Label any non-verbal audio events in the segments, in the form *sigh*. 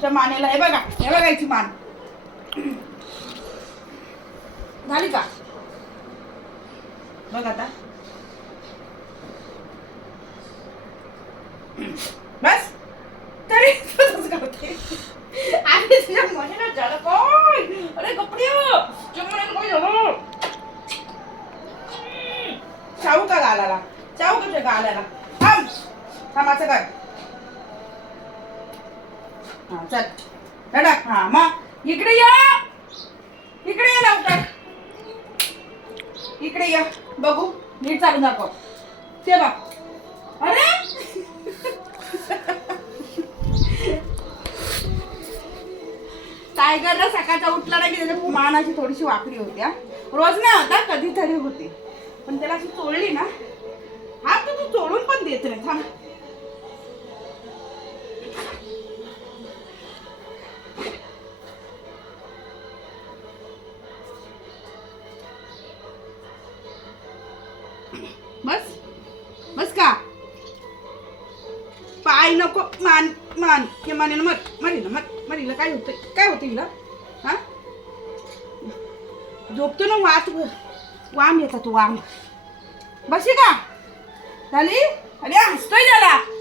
त्या मानेला हे बघा हे बघायची मान. झाली का? बघ आता. बस. तरी तसंच करते. आणि तुझ्या मनाला झालं काय? अरे कपडे हो. शाहू हो. का गालाला? शाहू कसं गालाला? थांब. थांबाचं असं कर. हा चल. धडक हा मग इकडे या. इकडे ये लवकर. इकडे या. बघू. नीट चालू दाखव. ते बघ. अरे! टायगरला सकाळचा उठला ना की त्याच्या मानाची थोडीशी वाकडी होती हा. रोज नाही होता कधीतरी होती. पण त्याला अशी चोळली ना. हा तू तू चोळून पण देत नाही. थांब. बस? बस का? पाय नको. मान मान. हे मानेनं मर. मरीला मर. मरीला काय होतं काय होतं हिला? हा? झोपतो ना वात वाम येतात वाम. बशी का? झाली? अरे हसतोय त्याला.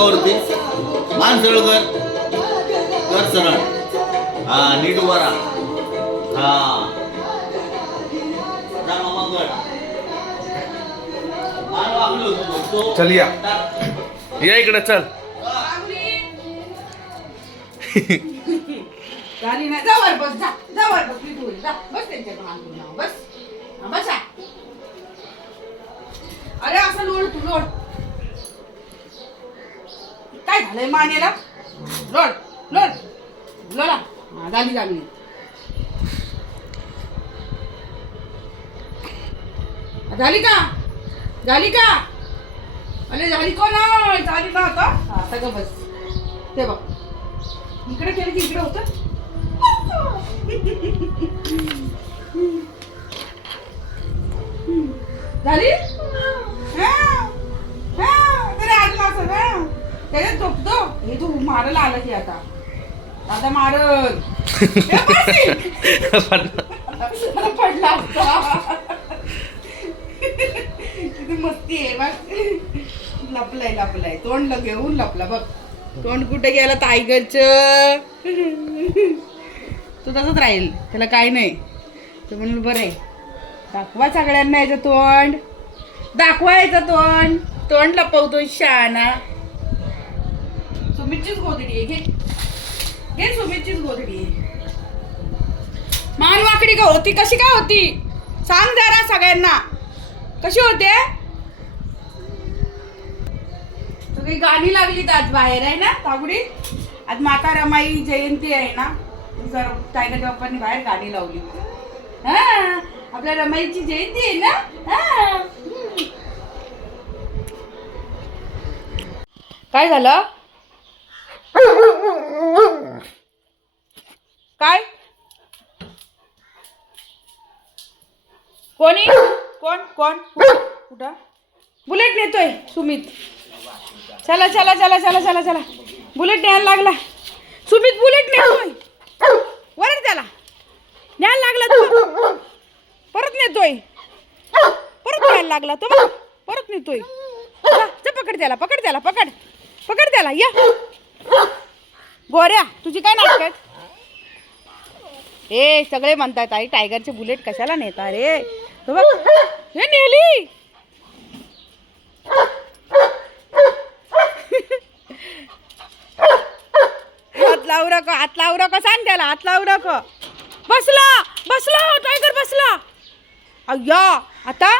अंगावरती मान सरळ कर कर सरळ. हा नीट उभा राहा. हा. मामा कर मान चल या. या इकडे चल. झाली नाही. बस जा. बस मी धुईल जा. बस बसा. अरे असं लोड तू लोड काय झालंय मानेला. Load load. लोडा. हा झाली चांगली झाली का? झाली का? अरे झाली कोण? झाली ना आता? आता का बस. ते बघ. इकडे केलं की इकडे होत? झाली? हा. हा. तरी आज माझं का? त्याच्यात झोपतो हे तू मारायला आलं की आता. आता मारल. *laughs* पडला होता. किती मस्ती आहे बघ. लपलाय लपलाय. तोंड ल- घेऊन लपला बघ. तोंड कुठे गेला टायगरच? तो तसंच राहील. त्याला काय नाही. तो म्हणून बरं आहे. दाखवा सगळ्यांना याचं तोंड. दाखवा याचं तोंड. तोंड लपवतो शहाणा सुमितचीच गोधडी आहे. घे. घे सुमितचीच गोधडी आहे. मानवाकडी का होती? कशी काय होती? सांग जरा सगळ्यांना. कशी होते? तू गाणी लागली आज बाहेर आहे ना? तागुडी आज माता रमाई जयंती आहे ना? जर टायगर बाप्पांनी बाहेर गाणी लावली. हा आपल्या रमाईची जयंती आहे ना? हा. काय झालं? काय? कोणी? कोण? कोण? कुठं? बुलेट नेतोय सुमित. चला चला चला चला चला चला. बुलेट न्यायला लागला. सुमित बुलेट नेतोय. वर त्याला न्यायला लागला तू. परत नेतोय. परत न्यायला लागला तो परत नेतोय. पकड त्याला पकड त्याला पकड. पकड त्याला या. गोऱ्या तुझी काय नाटक आहेत? ए सगळे म्हणतात आई टायगरचे बुलेट कशाला नेता रे? तो बघ. हे नेली. हात लावू नको हात लावू नको सांग त्याला हात लावू नको. बसला बसला टायगर बसला. अय्या आता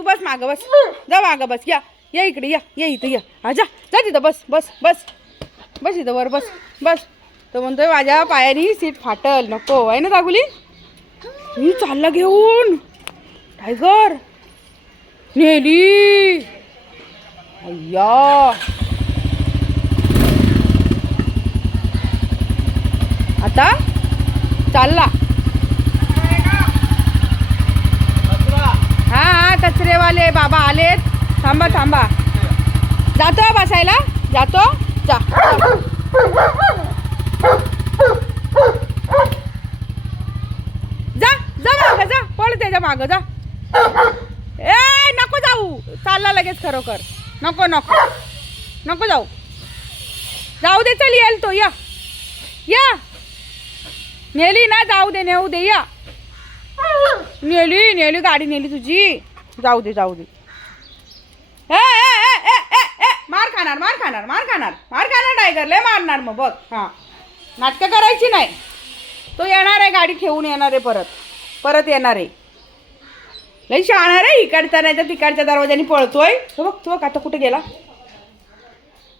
तू बस बस मागं बस. जा मागं बस. या. या इकडे या. या इथं या. हा जा. जा तिथं. बस बस बस. बस इथं वर बस. बस. तो म्हणतोय माझ्या पायानी सीट फाटल. नको. आहे ना दागुली? मी चालला घेऊन. टायगर. नेली. अय्या. आता चालला हा हा बाबा आलेत. थांबा थांबा. जातो बसायला? जातो? जा. जा जा मागं जा. पळ त्याच्या मागं जा. ए नको जाऊ. चालला लगेच खरोखर. नको नको. नको जाऊ. जाऊ दे चल येईल तो. या. या. नेली ना जाऊ दे नेऊ दे. या. नेली नेली गाडी नेली तुझी. जाऊ दे जाऊ दे. ए, मार खाणार मार खाणार मार खाणार मार खाणार टायगर लय मारणार मग बघ. हां. नाटकं करायची नाही. तो येणार आहे गाडी ठेवून येणार आहे परत. परत येणार आहे. लई शहाणार आहे इकडचा नाही तर तिकडच्या दरवाजाने पळतोय. तो बघ तो आता कुठे गेला?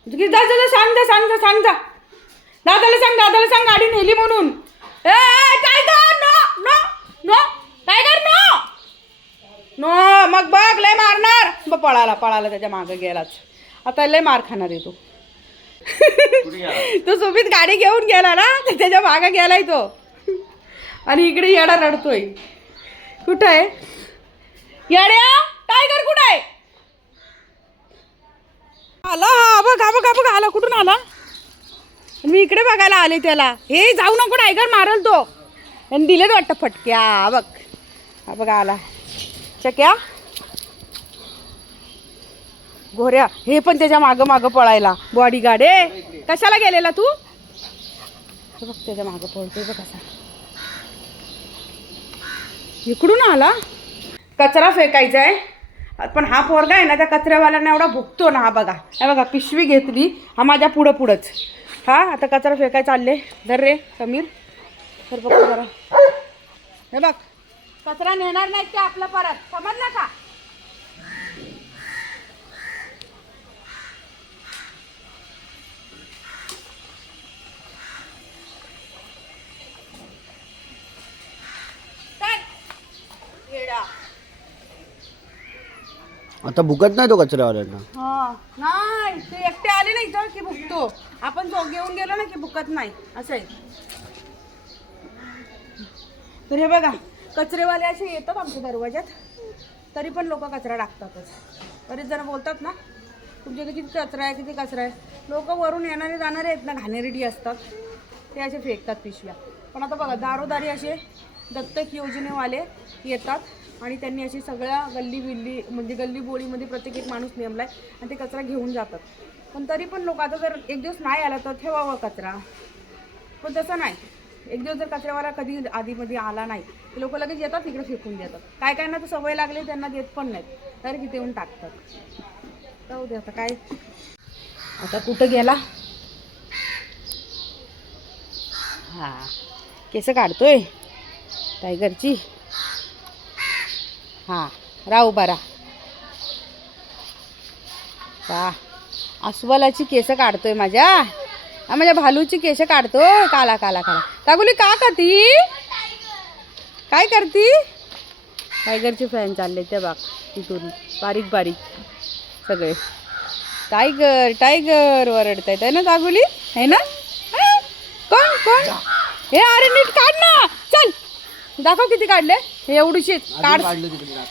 जा जा जा, सांग जा सांग जा सांग जा. दादाला सांग दादाला सांग गाडी नेली म्हणून. ए tiger no no no tiger no no मग बघ लय ब पळाला पळाला त्याच्या मागं गेलाच. आता लय मार खाणार आहे तो. *laughs* तो सोबत गाडी घेऊन गेला ना तर त्याच्या मागं गेलाय तो. आणि इकडे येडा रडतोय. कुठं आहे? येड्या टायगर कुठं आहे? आला हा बघ हा बघ हा बघ आला. कुठून आला? मी इकडे बघायला आले त्याला. हे जाऊ नको टायगर मारल तो. आणि दिलेत वाटतं फटक्या बघ. हा बघ आला. चक्या. घोऱ्या हे पण त्याच्या मागं मागं पळायला. बॉडी गार्ड आहे कशाला गेलेला तू? बघ त्याच्या मागं पळतोय बघ कसा. इकडून आला? कचरा फेकायचा आहे. पण हा पोरगा आहे ना त्या कचऱ्यावाल्यांना एवढा भुकतो ना हा बघा. हे बघा पिशवी घेतली हा माझ्या पुढं पुढंच. हा आता कचरा फेकाय चालले. धर रे समीर. तर बघ जरा. हे बघ कचरा नेणार नाहीत ते आपला परत. समजलं का? आता भुकत नाही तो कचऱ्यावाल्यांना? हा. नाही ते एकटे आले नाही तर की भुकतो आपण जो घेऊन गेलो ना की भुकत नाही. असं आहे. तर हे बघा कचरेवाले असे येतात आमच्या दरवाज्यात. तरी पण लोक कचरा टाकतातच. बरेच जण बोलतात ना तुमच्या किती कचरा आहे किती कचरा आहे? लोक वरून येणारे जाणारे आहेत ना घाणेरडी असतात. ते असे फेकतात पिशव्या. पण आता बघा दारोदारी असे दत्तक योजनेवाले येतात आणि त्यांनी अशी सगळ्या गल्ली बिल्ली म्हणजे गल्ली बोळीमध्ये प्रत्येक एक माणूस नेमलाय आणि ते कचरा घेऊन जातात. पण तरी पण लोक आता जर एक दिवस नाही आला तर ठेवावा कचरा. पण तसं नाही. एक दिवस जर कचऱ्यावाला कधी आधीमध्ये आला नाही तर लोक लगेच येतात तिकडे फेकून देतात. काय काय ना तर सवय लागली त्यांना देत पण नाहीत. तर तिथे येऊन टाकतात. जाऊ दे आता काय. आता कुठं गेला? हा. केस काढतोय? टायगरची. हां राहू बरा का अस्वलाची केस काढतोय माझ्या. हा माझ्या भालूची केस काढतो काला काला काला. तागुली का करती काय करती? टायगरचे फॅन चालले त्या बाग तिथून बारीक बारीक. सगळे. टायगर टायगर ओरडतायत आहे ना तागुली आहे ना? कोण कोण? हे अरे नीट काढ ना. दाखव किती काढले? हे एवढीशी काढ.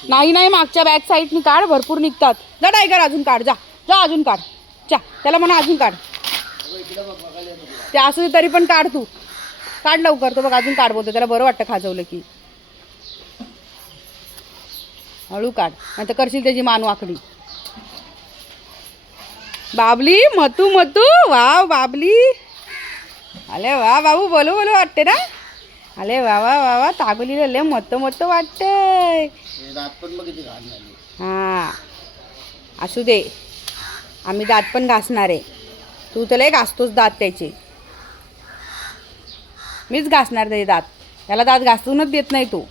नाही नाही मागच्या बॅक साईडनी काढ भरपूर निघतात. जा टायगर अजून काढ जा. जा अजून काढ. चा त्याला म्हणा अजून काढ. ते असू दे तरी पण काढ तू. काढ लवकर तो बघ अजून काढ बोलतो त्याला बरं वाटतं खाजवलं की. हळू काढ नाही तर करशील त्याची मान वाकडी बाबली मतू मतू वाव बाबली. अरे वा बाबू बोलू बोलू वाटते ना? अरे वा वा वा वा तागुलीला लय मत मत वाटतंय. हे हां. असू दे. आम्ही दात पण घासणार आहे. तू त्याला घासतोच दात त्याचे. मीच घासणार त्याचे दात. त्याला दात घासूनच देत नाही तो.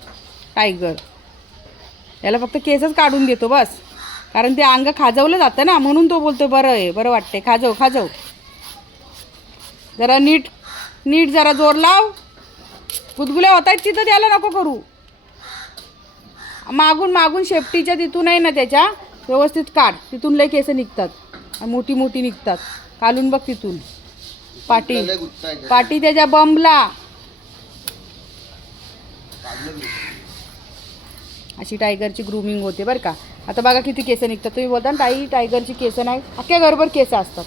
टायगर त्याला फक्त केसच काढून देतो बस. कारण ते अंग खाजवलं जातं ना म्हणून तो बोलतो बरं आहे बरं वाटते खाजव खाजव. जरा नीट नीट जरा जोर लाव. गुदगुल्या होत आहेत तिथं द्यायला नको करू. मागून मागून शेपटीच्या तिथून आहे ना त्याच्या व्यवस्थित काढ. तिथून लय केस निघतात. मोठी मोठी निघतात. काढून बघ तिथून. पाटी. पाटी त्याच्या बंबला अशी टायगरची ग्रूमिंग होते बरं का. आता बघा किती केस निघतात. तुम्ही बोलता ना ताई टायगरची केस नाही. अख्ख्या घरभर केस असतात.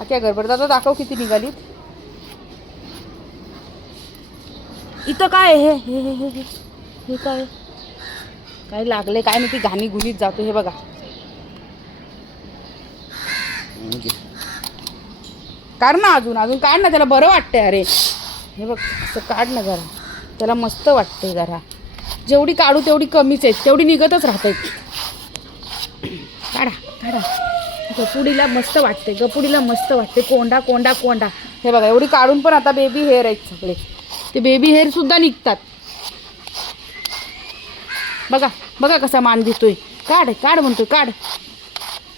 अख्ख्या घरभर. आता दाखव किती निघालीत. इथं काय हे हे हे हे हे काय? काय लागले काय नाही ती घाणी गुनीत जातो हे बघा. म्हणजे काढ ना अजून अजून काढ ना त्याला बरं वाटतंय अरे. हे बघ असं काढ ना जरा. त्याला मस्त वाटतंय जरा. जेवढी काढू तेवढी कमीच आहेत तेवढी निघतच राहत काढा काढा. गपुडीला मस्त वाटते गपुडीला मस्त वाटते कोंडा कोंडा कोंडा. हे बघा एवढी काढून पण आता बेबी हेअर आहेत सगळे. ते बेबी हेअर सुद्धा निघतात. बघा बघा कसा मान दिसतोय काढ काढ म्हणतोय काढ.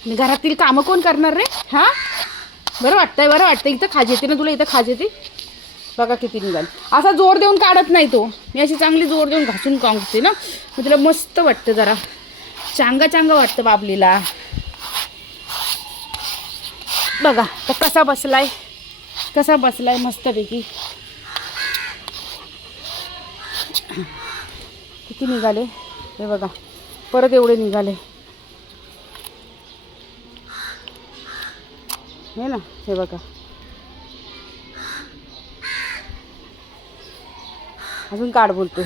घरातील कामं कोण करणार रे? हां? बरं वाटतंय बरं वाटतंय. इथं खाज येते ना तुला इथं खाज येते? बघा किती निघाल. असा जोर देऊन काढत नाही तो. मी अशी चांगली जोर देऊन घासून काढते ना. मग तिला मस्त वाटतं जरा. चांगा चांगा वाटतं बाबलीला. बघा तर कसा बसलाय? कसा बसलाय मस्तपैकी? किती निघाले? हे बघा. परत एवढे निघाले. हे ना हे बघा. अजून काढ बोलतोय.